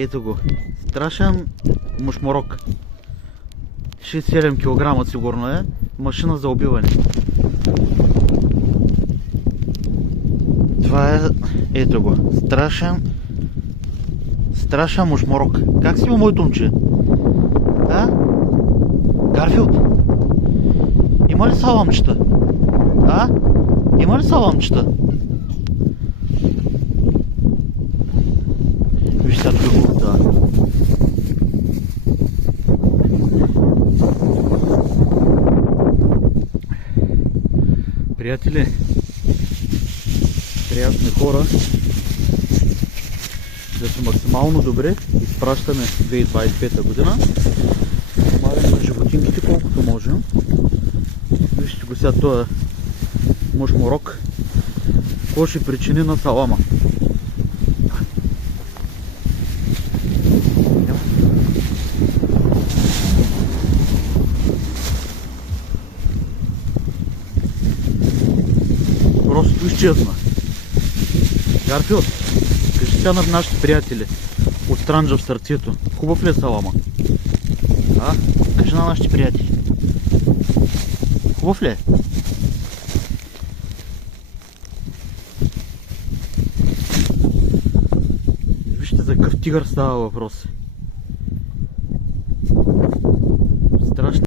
Ето го. Страшен мушморок. 6-7 кг сигурно е. Машина за убиване. Това е... Ето го. Страшен мушморок. Как си има моето момче? А? Гарфилд? Има ли саламчета? А? Има ли саламчета? Виж сега тук, да. Приятели, трябва сме хора да сме максимално добре. Изпращаме 2025 година. Помагаме на животинките колкото можем. Вижте го сега този мушморок. Какво ще причини на салама? Просто изчезна. Гарфилд, кажи сега на нашите приятели от Странджа в сърцето. Хубав ли е салама? А? Кажи на нашите приятели. Хубав ли е? Вижте за какъв тигър става въпрос. Страшно.